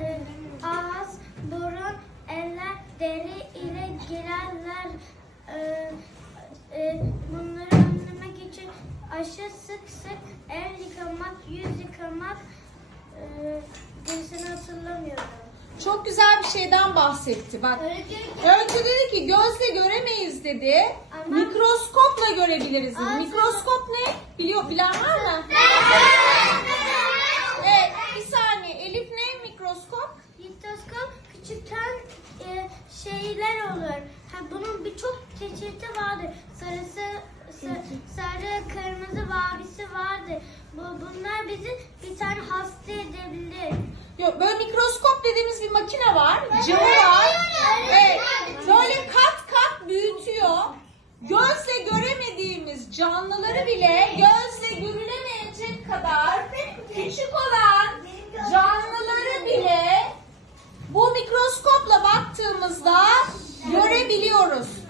e, ağız, burun, eller, deri ile girerler. E, e, bunları önlemek için aşı sık sık el yıkamak, yüz yıkamak e, gerisini hatırlamıyorum. Çok güzel bir şeyden bahsetti bak. Öykü, dedi ki gözle göremeyiz dedi. Ama- mikroskopla görebiliriz. dedi. Mikroskop ne? Biliyor bilen var mı? Ben şeyler olur. Ha, bunun birçok çeşidi vardır. Sarısı, sa- sarı, kırmızı, mavisi vardır. Bu, bunlar bizi bir tane hasta edebilir. Yok, böyle mikroskop dediğimiz bir makine var. Camı var. Evet. Böyle kat kat büyütüyor. Gözle göremediğimiz canlıları bile gözle görülemeyecek kadar küçük olan canlıları baktığımızda görebiliyoruz.